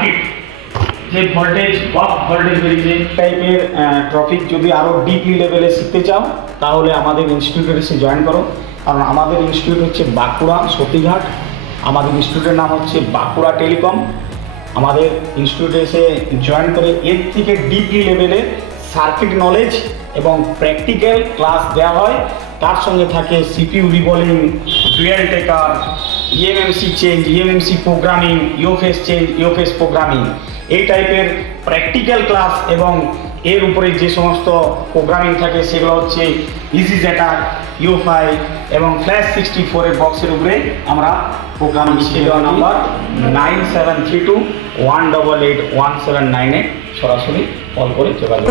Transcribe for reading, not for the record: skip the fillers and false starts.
Circuit যে voltage বাক voltage বেরিয়েছে টাইপের টপিক যদি আরও ডিপলি লেভেলে শিখতে চাও তাহলে আমাদের ইনস্টিটিউটে এসে জয়েন করো। কারণ আমাদের ইনস্টিটিউট হচ্ছে বাঁকুড়া সতীঘাট, আমাদের ইনস্টিটিউটের নাম হচ্ছে বাঁকুড়া টেলিকম। আমাদের ইনস্টিটিউটে এসে জয়েন করে এর থেকে ডিপলি লেভেলে সার্কিট নলেজ এবং প্র্যাকটিক্যাল ক্লাস দেওয়া হয়। তার সঙ্গে থাকে সিপিইউ রিবলিং, ডুয়াল টেকার, eMMC change, eMMC programming, UFS change, UFS programming, এই টাইপের প্র্যাকটিক্যাল ক্লাস। এবং এর উপরে যে সমস্ত প্রোগ্রামিং থাকে সেগুলো হচ্ছে ইজি জ্যাটার, ইউফাই এবং ফ্ল্যাশ 64 বক্সের উপরে আমরা প্রোগ্রামিং শিখে দেওয়া। নাম্বার 9732188179 সরাসরি কল করে যোগাযোগ।